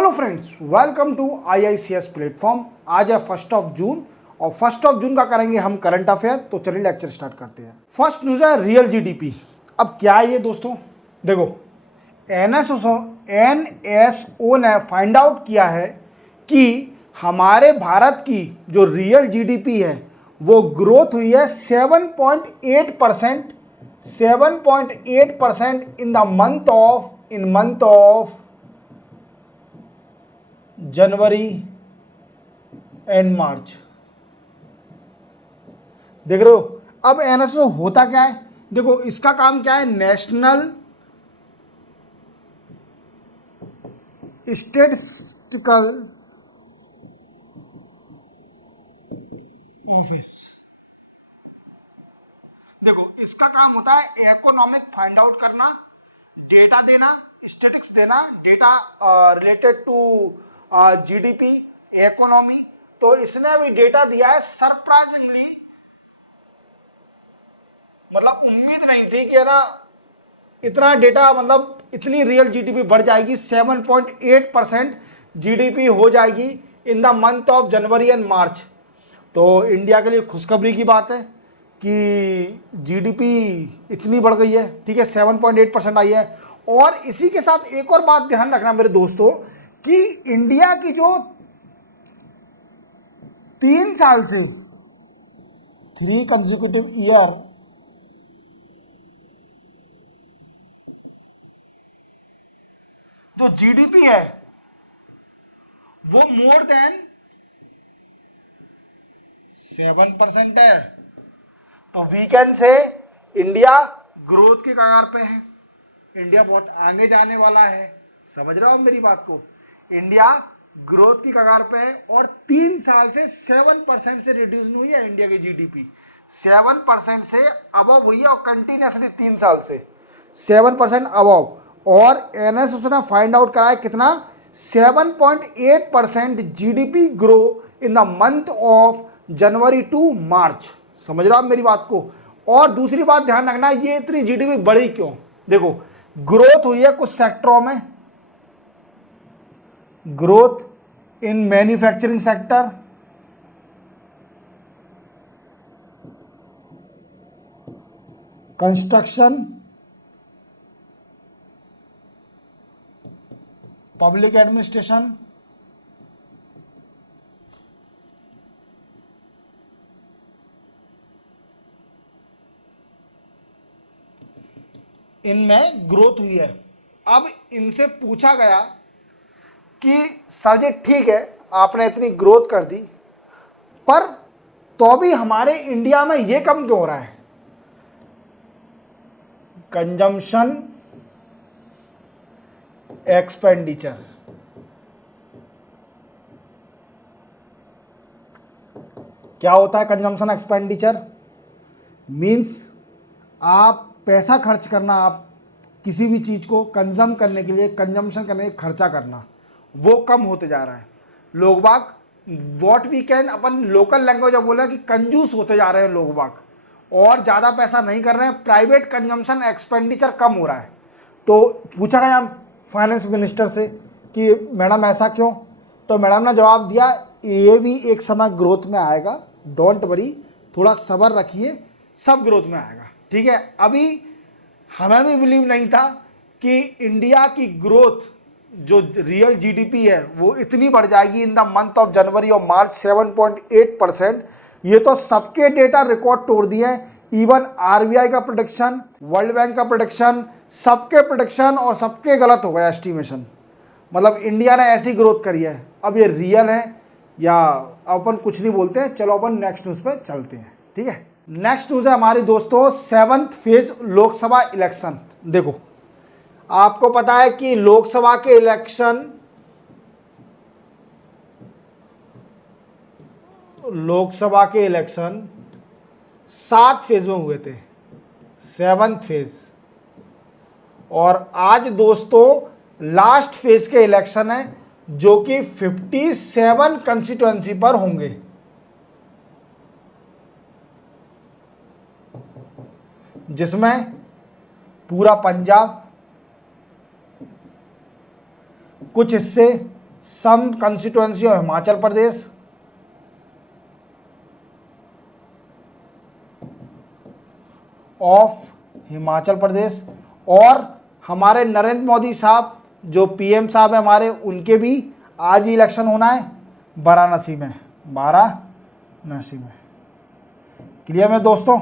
Hello friends, welcome to IICS platform. आज है 1 जून और 1 जून का करेंगे हम करंट अफेयर। तो चलिए लेक्चर स्टार्ट करते हैं। फर्स्ट न्यूज है रियल जीडीपी। अब क्या है ये दोस्तों, देखो NSO ने फाइंड आउट किया है कि हमारे भारत की जो रियल जीडीपी है वो ग्रोथ हुई है 7.8% 7.8% in month of January and March. देख रहे हो। अब एनएसओ होता क्या है, देखो इसका काम क्या है, नेशनल स्टैटिस्टिकल ऑफिस। देखो इसका काम होता है इकोनॉमिक फाइंड आउट करना, डेटा देना, स्टैटिक्स देना, data related to GDP, economy. तो इसने अभी डेटा दिया है सरप्राइजिंगली, मतलब उम्मीद नहीं थी कि है ना इतना डेटा, मतलब इतनी रियल जीडीपी बढ़ जाएगी। 7.8% जीडीपी हो जाएगी in the month of January and March. तो इंडिया के लिए खुशखबरी की बात है कि जीडीपी इतनी बढ़ गई है, ठीक है, 7.8% आई है। और इसी के साथ एक और बात ध्यान रखना मेरे दोस्तों कि इंडिया की जो 3 साल से 3 कंसेक्यूटिव ईयर जो जीडीपी है वो मोर देन 7% है। तो वीकेंड से इंडिया ग्रोथ के कगार पे है, इंडिया बहुत आगे जाने वाला है। समझ रहे हो आप मेरी बात को, इंडिया ग्रोथ की कगार पे है। और 3 साल से 7% से रिड्यूस नहीं हुई है इंडिया की जीडीपी, 7% से अबव हुई है और कंटिन्यूसली 3 साल से 7% अबव। और एनएसओ ने फाइंड आउट कराया कितना, 7.8% GDP grow in the month of January to March. समझ रहे हो आप मेरी बात को। और दूसरी बात ध्यान रखना, ये इतनी जीडीपी बढ़ी क्यों, देखो ग्रोथ हुई है कुछ सेक्टरों में, growth in manufacturing sector, construction, public administration, इनमें ग्रोथ हुई है। अब इनसे पूछा गया कि सर जी ठीक है आपने इतनी ग्रोथ कर दी, पर तो भी हमारे इंडिया में ये कम क्यों हो रहा है, कंजम्पशन एक्सपेंडिचर। क्या होता है कंजम्पशन एक्सपेंडिचर, मींस आप पैसा खर्च करना, आप किसी भी चीज़ को कंजम करने के लिए, कंजम्पशन करने के लिए खर्चा करना, वो कम होते जा रहा है। लोग बाग वॉट वी कैन, अपन लोकल लैंग्वेज में बोला कि कंजूस होते जा रहे हैं लोग बाग, और ज़्यादा पैसा नहीं कर रहे हैं, प्राइवेट कंजम्पशन एक्सपेंडिचर कम हो रहा है। तो पूछा गया फाइनेंस मिनिस्टर से कि मैडम ऐसा क्यों, तो मैडम ने जवाब दिया ये भी एक समय ग्रोथ में आएगा, डोंट वरी, थोड़ा सब्र रखिए, सब ग्रोथ में आएगा। ठीक है, अभी हमें भी बिलीव नहीं था कि इंडिया की ग्रोथ जो रियल जीडीपी है वो इतनी बढ़ जाएगी इन द मंथ ऑफ जनवरी और मार्च, 7.8%। ये तो सबके डेटा रिकॉर्ड तोड़ दिए हैं, इवन आरबीआई का प्रोडिक्शन, वर्ल्ड बैंक का प्रोडिक्शन, सबके प्रोडिक्शन और सबके गलत हो गया एस्टिमेशन। मतलब इंडिया ने ऐसी ग्रोथ करी है। अब ये रियल है या अपन कुछ नहीं बोलते हैं, चलो अपन नेक्स्ट न्यूज़ पे चलते हैं। ठीक है, नेक्स्ट न्यूज़ है हमारी दोस्तों 7th फेज लोकसभा इलेक्शन। देखो आपको पता है कि लोकसभा के इलेक्शन 7 फेज में हुए थे, 7th फेज। और आज दोस्तों लास्ट फेज के इलेक्शन है जो कि 57 कंस्टिट्यूएंसी पर होंगे, जिसमें पूरा पंजाब, कुछ हिस्से सम कंस्टिट्यूएंसी ऑफ हिमाचल प्रदेश, और हमारे नरेंद्र मोदी साहब जो पीएम साहब है हमारे, उनके भी आज ही इलेक्शन होना है वाराणसी में। क्लियर है दोस्तों,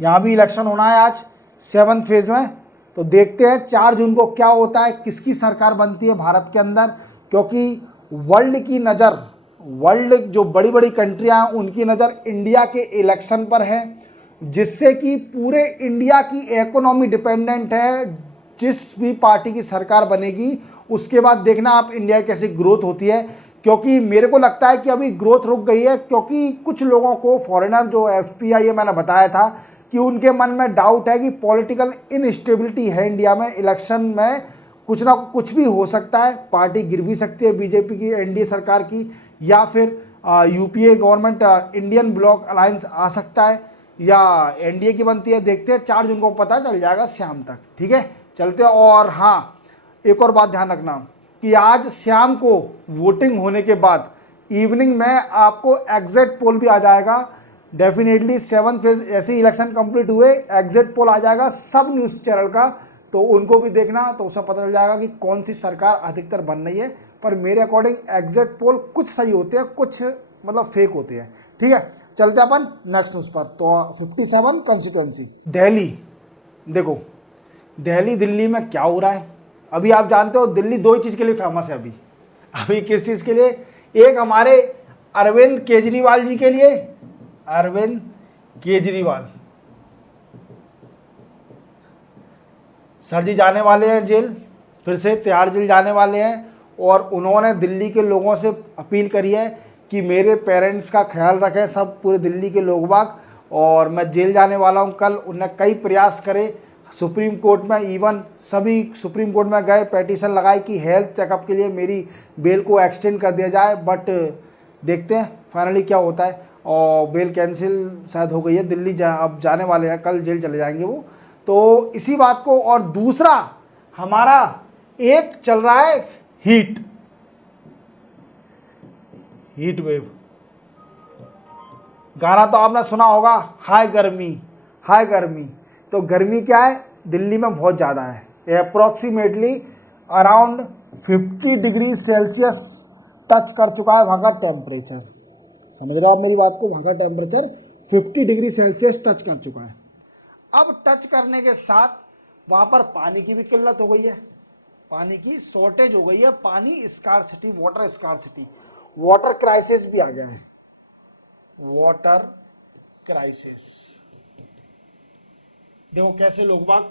यहाँ भी इलेक्शन होना है आज 7th फेज में। तो देखते हैं 4 जून को क्या होता है, किसकी सरकार बनती है भारत के अंदर, क्योंकि वर्ल्ड की नज़र, वर्ल्ड जो बड़ी बड़ी कंट्रियाँ हैं उनकी नज़र इंडिया के इलेक्शन पर है, जिससे कि पूरे इंडिया की इकोनॉमी डिपेंडेंट है। जिस भी पार्टी की सरकार बनेगी उसके बाद देखना आप इंडिया की कैसी ग्रोथ होती है, क्योंकि मेरे को लगता है कि अभी ग्रोथ रुक गई है, क्योंकि कुछ लोगों को फॉरेनर जो FPI है मैंने बताया था कि उनके मन में डाउट है कि पॉलिटिकल इनस्टेबिलिटी है इंडिया में, इलेक्शन में कुछ ना कुछ भी हो सकता है, पार्टी गिर भी सकती है बीजेपी की, NDA सरकार की, या फिर UPA government Indian block alliance आ सकता है, या NDA की बनती है। देखते हैं 4 जून को पता चल जाएगा शाम तक। ठीक है, चलते हैं। और हाँ, एक और बात ध्यान रखना कि आज शाम को वोटिंग होने के बाद इवनिंग में आपको एग्जिट पोल भी आ जाएगा डेफिनेटली। 7th फेज ऐसे ही इलेक्शन कंप्लीट हुए एग्जिट पोल आ जाएगा सब न्यूज़ चैनल का, तो उनको भी देखना, तो उससे पता चल जाएगा कि कौन सी सरकार अधिकतर बन रही है। पर मेरे अकॉर्डिंग एग्जिट पोल कुछ सही होते हैं, कुछ मतलब फेक होते हैं। ठीक है, चलते अपन नेक्स्ट न्यूज़ पर। तो 57 कंस्टिट्यूएंसी दिल्ली। देखो दिल्ली में क्या हो रहा है अभी, आप जानते हो दिल्ली 2 ही चीज़ के लिए फेमस है अभी किस चीज़ के लिए? एक हमारे अरविंद केजरीवाल जी के लिए, अरविंद केजरीवाल सर जी जाने वाले हैं जेल, फिर से तिहाड़ जेल जाने वाले हैं, और उन्होंने दिल्ली के लोगों से अपील करी है कि मेरे पेरेंट्स का ख्याल रखें सब पूरे दिल्ली के लोग बाग, और मैं जेल जाने वाला हूं कल। उन्हें कई प्रयास करे सुप्रीम कोर्ट में, इवन सभी सुप्रीम कोर्ट में गए, पिटीशन लगाई कि हेल्थ चेकअप के लिए मेरी बेल को एक्सटेंड कर दिया जाए, बट देखते हैं फाइनली क्या होता है। और बेल कैंसिल शायद हो गई है, दिल्ली अब जाने वाले हैं, कल जेल चले जाएंगे वो। तो इसी बात को, और दूसरा हमारा एक चल रहा है हीट वेव, गाना तो आपने सुना होगा, हाय गर्मी हाय गर्मी। तो गर्मी क्या है दिल्ली में बहुत ज़्यादा है, approximately around 50 degree Celsius touch कर चुका है वहाँ का टेम्परेचर। समझ रहे हो आप मेरी बात को, वहाँ का टेम्परेचर 50 डिग्री सेल्सियस टच कर चुका है। अब टच करने के साथ वहाँ पर पानी की भी किल्लत हो गई है, पानी की शॉर्टेज हो गई है, पानी scarcity, water scarcity, water crisis भी आ गया है, वाटर क्राइसिस। देखो कैसे लोग बाग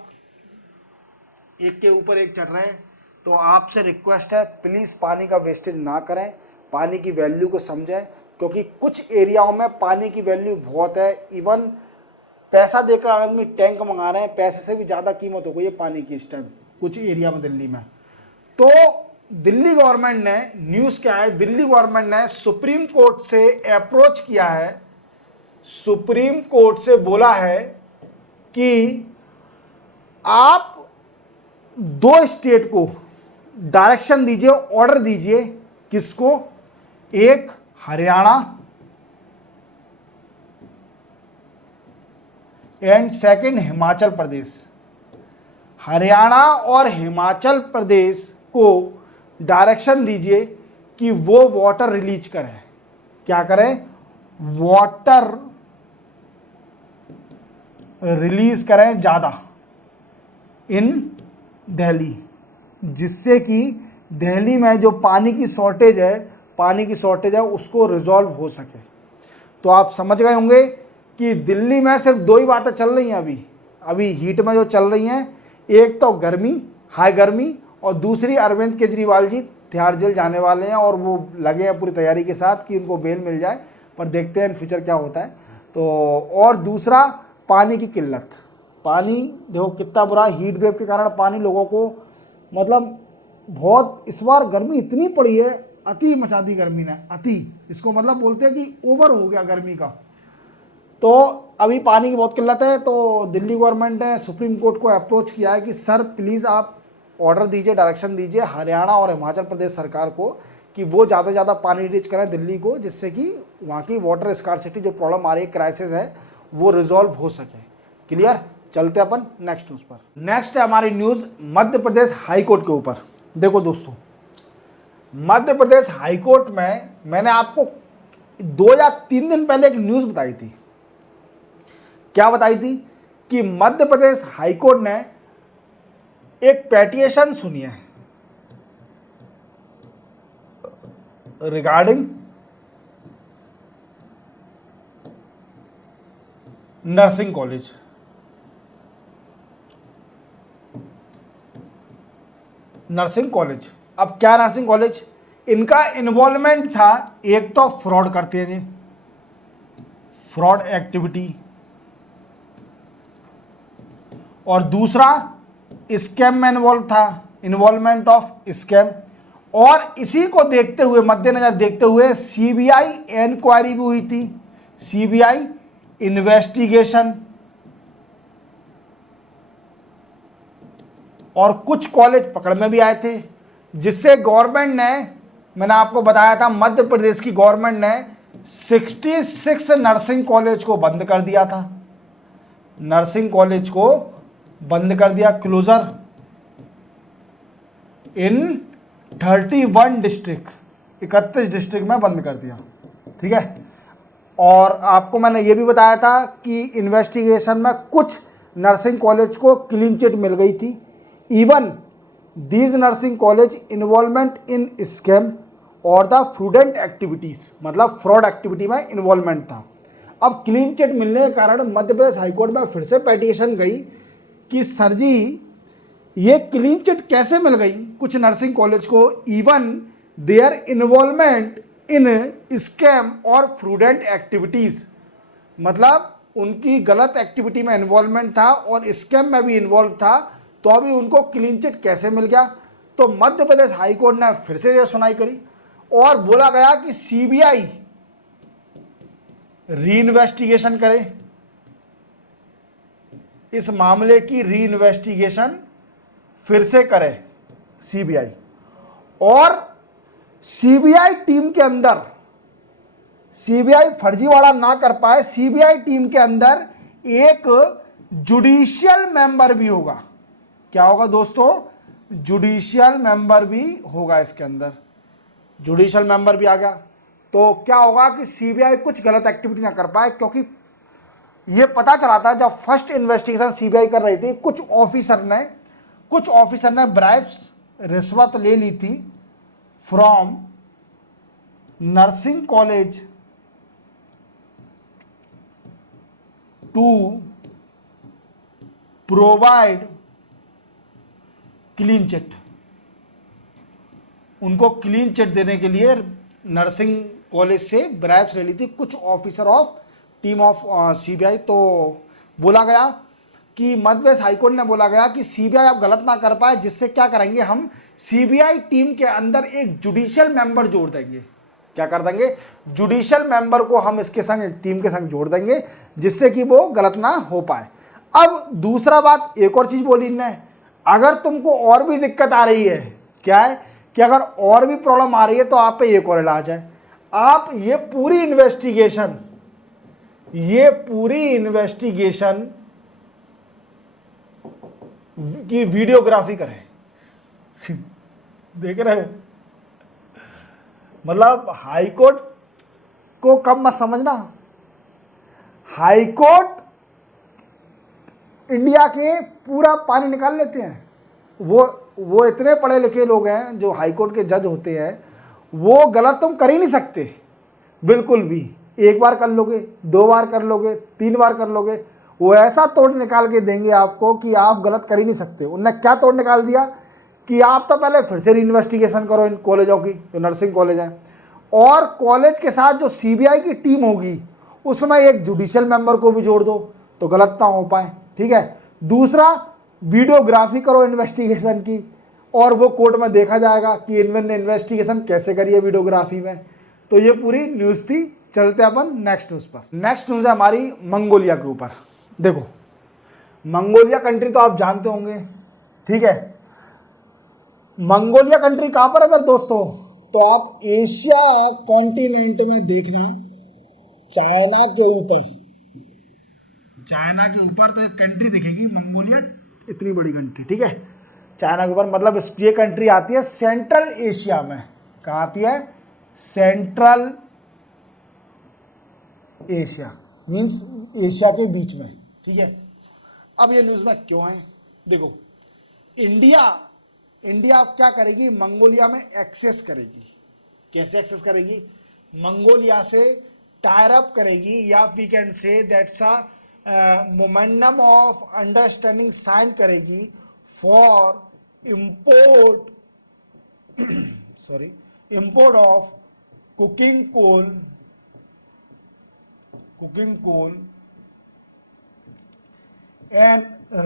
एक के ऊपर एक चढ़ रहे हैं। तो आपसे रिक्वेस्ट है प्लीज़ पानी का वेस्टेज ना करें, पानी की वैल्यू को समझें, क्योंकि कुछ एरियाओं में पानी की वैल्यू बहुत है। इवन पैसा देकर आदमी टैंक मंगा रहे हैं, पैसे से भी ज़्यादा कीमत हो गई है पानी की इस टाइम कुछ एरिया में दिल्ली में। तो दिल्ली गवर्नमेंट ने, न्यूज़ क्या है, दिल्ली गवर्नमेंट ने सुप्रीम कोर्ट से अप्रोच किया है, सुप्रीम कोर्ट से बोला है कि आप 2 स्टेट को डायरेक्शन दीजिए, ऑर्डर दीजिए, किसको? एक हरियाणा एंड सेकंड हिमाचल प्रदेश। हरियाणा और हिमाचल प्रदेश को डायरेक्शन दीजिए कि वो वाटर रिलीज करें। क्या करें? वाटर रिलीज करें ज़्यादा इन दिल्ली, जिससे कि दिल्ली में जो पानी की शॉर्टेज है उसको रिजॉल्व हो सके। तो आप समझ गए होंगे कि दिल्ली में सिर्फ 2 ही बातें चल रही हैं अभी हीट में जो चल रही हैं, एक तो गर्मी, हाई गर्मी, और दूसरी अरविंद केजरीवाल जी तिहाड़ जेल जाने वाले हैं, और वो लगे हैं पूरी तैयारी के साथ कि उनको बेल मिल जाए, पर देखते हैं इन फ्यूचर क्या होता है। तो और दूसरा पानी की किल्लत, पानी देखो कितना बुरा, हीट वेव के कारण पानी लोगों को मतलब बहुत, इस बार गर्मी इतनी पड़ी है, अति मचा दी गर्मी ने, अति, इसको मतलब बोलते हैं कि ओवर हो गया गर्मी का। तो अभी पानी की बहुत किल्लत है। तो दिल्ली गवर्नमेंट ने सुप्रीम कोर्ट को अप्रोच किया है कि सर प्लीज़ आप ऑर्डर दीजिए, डायरेक्शन दीजिए हरियाणा और हिमाचल प्रदेश सरकार को कि वो ज़्यादा से ज़्यादा पानी रीच करें दिल्ली को, जिससे कि वहाँ की वाटर स्कार्सिटी जो प्रॉब्लम आ रही है, क्राइसिस है, वो रिजॉल्व हो सके। क्लियर? चलते अपन नेक्स्ट न्यूज़ पर। नेक्स्ट है हमारी news Madhya Pradesh high court के ऊपर। देखो दोस्तों, मध्य प्रदेश हाई कोर्ट में मैंने आपको 2 या 3 दिन पहले एक न्यूज़ बताई थी। क्या बताई थी? कि मध्य प्रदेश हाई कोर्ट ने एक पेटिशन सुनी है regarding nursing college. Nursing college, अब क्या नर्सिंग कॉलेज, इनका इन्वॉल्वमेंट था, एक तो फ्रॉड करते हैं जी, फ्रॉड एक्टिविटी, और दूसरा स्कैम में इन्वॉल्व था, इन्वॉल्वमेंट ऑफ स्कैम। और इसी को देखते हुए, मद्देनजर देखते हुए सीबीआई इंक्वायरी भी हुई थी, सीबीआई इन्वेस्टिगेशन, और कुछ कॉलेज पकड़ में भी आए थे, जिससे गवर्नमेंट ने, मैंने आपको बताया था मध्य प्रदेश की गवर्नमेंट ने 66 नर्सिंग कॉलेज को बंद कर दिया था, नर्सिंग कॉलेज को बंद कर दिया, क्लोजर इन 31 डिस्ट्रिक्ट, 31 डिस्ट्रिक्ट में बंद कर दिया। ठीक है, और आपको मैंने ये भी बताया था कि इन्वेस्टिगेशन में कुछ नर्सिंग कॉलेज को क्लीन चिट मिल गई थी। Even these nursing college involvement in scam और द फ्रूडेंट एक्टिविटीज़, मतलब फ्रॉड एक्टिविटी में इन्वॉल्वमेंट था। अब क्लीन चिट मिलने के कारण मध्य प्रदेश हाईकोर्ट में फिर से पिटीशन गई कि सर जी ये क्लीन चिट कैसे मिल गई कुछ नर्सिंग कॉलेज को, even their involvement in scam और फ्रूडेंट एक्टिविटीज़, मतलब उनकी गलत एक्टिविटी में इन्वॉल्वमेंट था और स्कैम में भी इन्वॉल्व था, तो अभी उनको क्लीन चिट कैसे मिल गया। तो मध्य प्रदेश हाई कोर्ट ने फिर से यह सुनवाई करी और बोला गया कि सीबीआई री इन्वेस्टिगेशन करे, इस मामले की री इन्वेस्टिगेशन फिर से करे सीबीआई, और सीबीआई टीम के अंदर, सीबीआई फर्जीवाड़ा ना कर पाए, सीबीआई टीम के अंदर एक जुडिशियल मेंबर भी होगा। क्या होगा दोस्तों? जुडिशियल मेंबर भी होगा इसके अंदर, जुडिशियल मेंबर भी आ गया। तो क्या होगा कि सीबीआई कुछ गलत एक्टिविटी ना कर पाए, क्योंकि ये पता चला था जब फर्स्ट इन्वेस्टिगेशन सीबीआई कर रही थी, कुछ ऑफिसर ने ब्राइब्स, रिश्वत ले ली थी from nursing college to provide clean chit. उनको क्लीन चिट देने के लिए नर्सिंग कॉलेज से ब्राइब्स ले ली थी कुछ officer of team of CBI. तो बोला गया कि मध्य प्रदेश हाईकोर्ट ने बोला गया कि सीबीआई अब गलत ना कर पाए, जिससे क्या करेंगे, हम सीबीआई टीम के अंदर एक जुडिशियल मेंबर जोड़ देंगे। क्या कर देंगे? जुडिशियल मेंबर को हम इसके संग, टीम के संग जोड़ देंगे, जिससे कि वो गलत ना हो पाए। अब दूसरा बात, एक और चीज बोली इनने, अगर तुमको और भी दिक्कत आ रही है, क्या है कि अगर और भी प्रॉब्लम आ रही है तो आप पे एक और इलाज है, आप ये पूरी इन्वेस्टिगेशन की वीडियोग्राफी करें। देख रहे हो, मतलब हाईकोर्ट को कम मत समझना, हाईकोर्ट इंडिया के पूरा पानी निकाल लेते हैं। वो इतने पढ़े लिखे लोग हैं जो हाईकोर्ट के जज होते हैं, वो गलत तुम कर ही नहीं सकते बिल्कुल भी। एक बार कर लोगे, 2 बार कर लोगे, 3 बार कर लोगे, वो ऐसा तोड़ निकाल के देंगे आपको कि आप गलत कर ही नहीं सकते। उनने क्या तोड़ निकाल दिया कि आप तो पहले फिर से इन्वेस्टिगेशन करो इन कॉलेजों की, जो नर्सिंग कॉलेज हैं, और कॉलेज के साथ जो सीबीआई की टीम होगी उसमें एक जुडिशियल मेंबर को भी जोड़ दो, तो गलत ना हो पाए। ठीक है। दूसरा, वीडियोग्राफी करो इन्वेस्टिगेशन की, और वो कोर्ट में देखा जाएगा कि इन्होंने इन्वेस्टिगेशन कैसे करी है वीडियोग्राफी में। तो ये पूरी न्यूज़ थी। चलते अपन नेक्स्ट न्यूज़ पर। नेक्स्ट न्यूज़ है हमारी मंगोलिया के ऊपर। देखो, मंगोलिया कंट्री तो आप जानते होंगे, ठीक है। मंगोलिया कंट्री कहाँ पर है मेरे दोस्तों? तो आप एशिया कॉन्टिनेंट में देखना, चाइना के ऊपर तो एक कंट्री दिखेगी, मंगोलिया, इतनी बड़ी कंट्री, ठीक है। चाइना के ऊपर मतलब ये कंट्री आती है सेंट्रल एशिया में। कहाँ आती है? सेंट्रल एशिया, मीन्स एशिया के बीच में, ठीक है। अब ये न्यूज में क्यों है? देखो, इंडिया अब क्या करेगी? मंगोलिया में एक्सेस करेगी। कैसे एक्सेस करेगी? मंगोलिया से टायर अप करेगी, या we can say that's a memorandum of understanding sign करेगी for import import of cooking coal and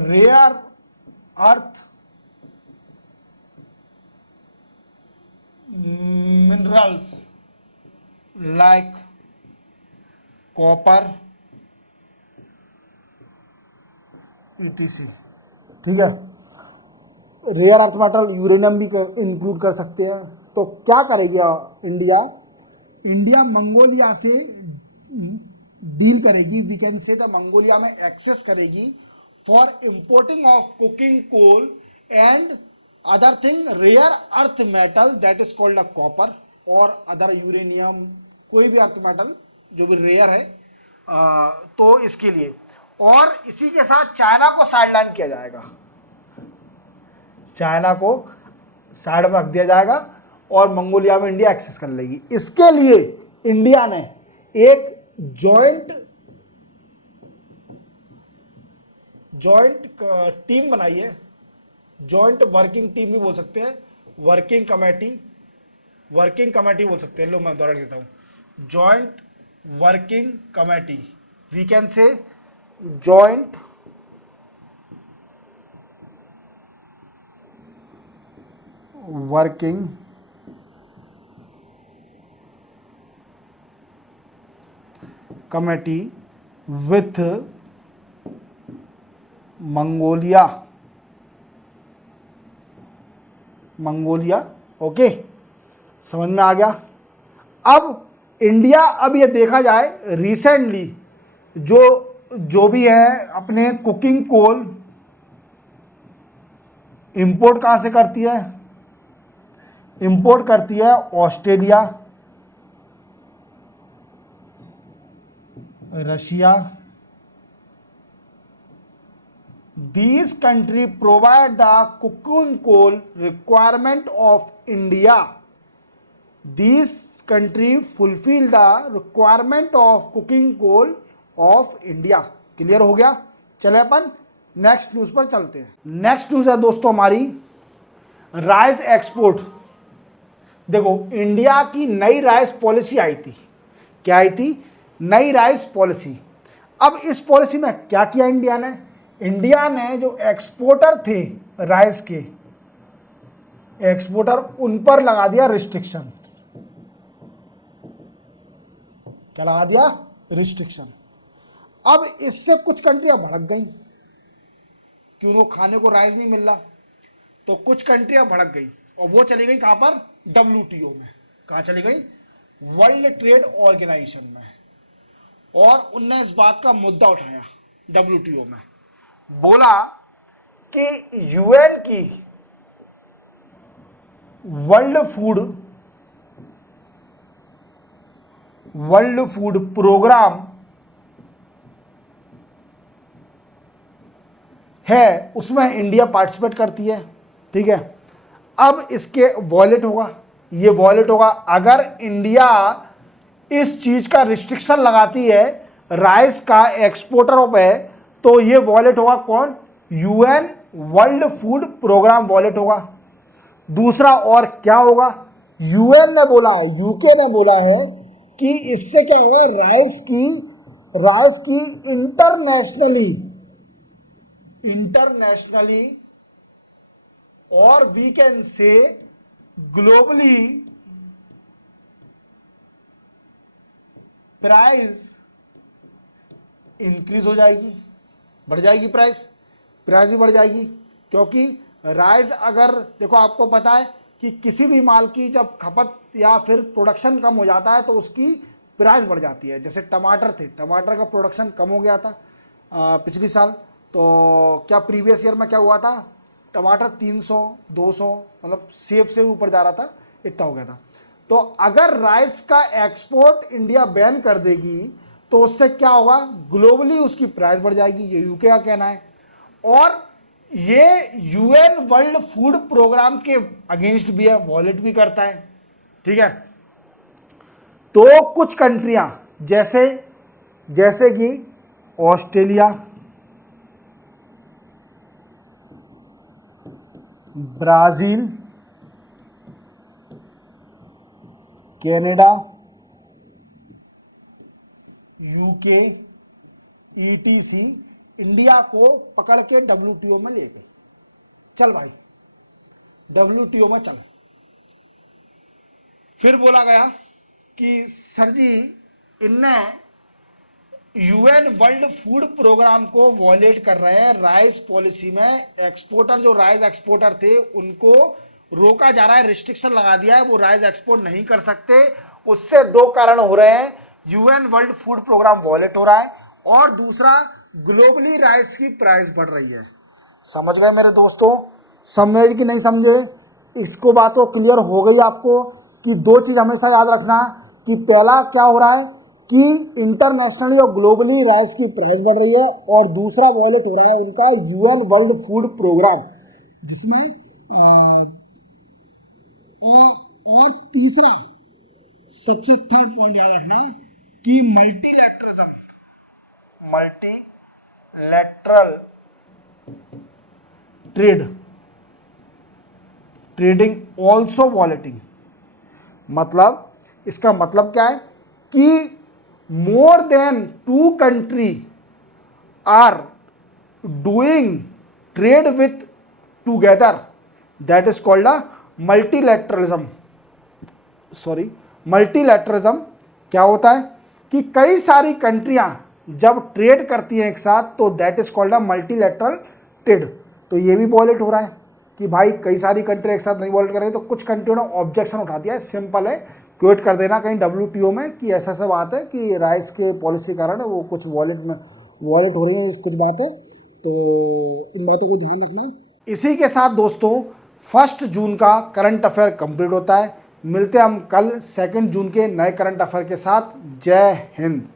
rare earth minerals like copper etc, ठीक है। रेयर अर्थ मेटल, यूरेनियम भी इंक्लूड कर सकते हैं। तो क्या करेगी इंडिया मंगोलिया से डील करेगी, we can say the Mongolia में एक्सेस करेगी for importing of cooking coal and other thing rare earth metal that is called a copper और अदर यूरेनियम, कोई भी अर्थ मेटल जो भी रेयर है, तो इसके लिए। और इसी के साथ चाइना को साइडलाइन किया जाएगा, चाइना को साइड में रख दिया जाएगा और मंगोलिया में इंडिया एक्सेस कर लेगी। इसके लिए इंडिया ने एक जॉइंट टीम बनाई है, जॉइंट वर्किंग टीम भी बोल सकते हैं, वर्किंग कमेटी बोल सकते हैं। लो मैं उदाहरण देता हूं, joint working committee, we can say joint working committee with Mongolia, okay, समझ में आ गया। अब इंडिया, अब ये देखा जाए रिसेंटली जो भी है अपने कुकिंग कोल इंपोर्ट कहाँ से करती है? इंपोर्ट करती है Australia, Russia. These country provide the cooking coal requirement of India. These country fulfill the requirement of cooking coal of India. Clear हो गया? चले अपन नेक्स्ट न्यूज पर चलते हैं। नेक्स्ट न्यूज है दोस्तों हमारी राइस एक्सपोर्ट। देखो, इंडिया की नई राइस पॉलिसी आई थी। क्या आई थी? नई राइस पॉलिसी। अब इस पॉलिसी में क्या किया इंडिया ने जो एक्सपोर्टर थे राइस के, एक्सपोर्टर, उन पर लगा दिया रिस्ट्रिक्शन। क्या लगा दिया? रिस्ट्रिक्शन। अब इससे कुछ कंट्रियां भड़क गई कि उनको खाने को राइस नहीं मिल रहा, तो कुछ कंट्रियां भड़क गई और वो चली गई कहां पर? WTO में। कहां चली गई? वर्ल्ड ट्रेड ऑर्गेनाइजेशन में। और उनने इस बात का मुद्दा उठाया WTO में, बोला कि यूएन की वर्ल्ड फूड प्रोग्राम है, उसमें इंडिया पार्टिसिपेट करती है, ठीक है। अब इसके वॉलेट होगा, ये वॉलेट होगा अगर इंडिया इस चीज का रिस्ट्रिक्शन लगाती है राइस का एक्सपोर्टरों पे, तो ये वॉलेट होगा कौन? UN world food programme wallet होगा। दूसरा और क्या होगा? यूएन ने बोला है, यूके ने बोला है कि इससे क्या होगा? राइस की इंटरनेशनली और we can say globally price increase हो जाएगी, बढ़ जाएगी, प्राइस भी बढ़ जाएगी। क्योंकि राइस, अगर देखो आपको पता है कि किसी भी माल की जब खपत या फिर प्रोडक्शन कम हो जाता है तो उसकी प्राइस बढ़ जाती है। जैसे टमाटर थे, टमाटर का प्रोडक्शन कम हो गया था पिछली साल, तो क्या प्रीवियस ईयर में क्या हुआ था, टमाटर 300 200 मतलब सेब से ऊपर जा रहा था, इतना हो गया था। तो अगर राइस का एक्सपोर्ट इंडिया बैन कर देगी तो उससे क्या होगा, ग्लोबली उसकी प्राइस बढ़ जाएगी, ये यूके का कहना है। और ये यूएन वर्ल्ड फूड प्रोग्राम के अगेंस्ट भी है, वॉलेट भी करता है, ठीक है। तो कुछ कंट्रियां जैसे जैसे कि Australia, Brazil, Canada, UK, etc, India को पकड़ के डब्ल्यूटीओ में ले गए। चल भाई डब्ल्यूटीओ में चल। फिर बोला गया कि सर जी इनने यूएन वर्ल्ड फूड प्रोग्राम को वॉलेट कर रहे हैं, राइस पॉलिसी में एक्सपोर्टर, जो राइस एक्सपोर्टर थे उनको रोका जा रहा है, रिस्ट्रिक्शन लगा दिया है, वो राइस एक्सपोर्ट नहीं कर सकते। उससे दो कारण हो रहे हैं, UN world food programme wallet हो रहा है और दूसरा ग्लोबली राइस की प्राइस बढ़ रही है। समझ गए मेरे दोस्तों, समझे कि नहीं समझे, इसको बात को क्लियर हो गई आपको कि दो चीज हमेशा याद रखना है कि पहला क्या हो रहा है कि इंटरनेशनली और ग्लोबली राइस की प्राइस बढ़ रही है और दूसरा वॉलेट हो रहा है उनका यूएन वर्ल्ड फूड प्रोग्राम, जिसमें और तीसरा सबसे थर्ड पॉइंट याद रखना कि मल्टीलैटरलिज्म, मल्टीलैटरल ट्रेडिंग ऑल्सो वॉलेटिंग। मतलब इसका मतलब क्या है कि more than 2 country are doing trade with together, that is called a multilateralism। Multilateralism क्या होता है कि कई सारी कंट्रियां जब ट्रेड करती हैं एक साथ तो that is called a multilateral trade. तो ये भी वॉलेट हो रहा है कि भाई कई सारी कंट्री एक साथ नहीं वॉलेट कर रही, तो कुछ कंट्रियों ने ऑब्जेक्शन उठा दिया है, सिंपल है, क्वेट कर देना कहीं डब्ल्यूटीओ में कि ऐसा सा बात है कि राइस के पॉलिसी कारण वो कुछ वॉलेट हो रही है, कुछ बात है, तो इन बातों को ध्यान रखना। इसी के साथ दोस्तों 1 जून का करंट अफेयर कंप्लीट होता है। मिलते हैं हम कल 2 जून के नए करंट अफेयर के साथ। जय हिंद।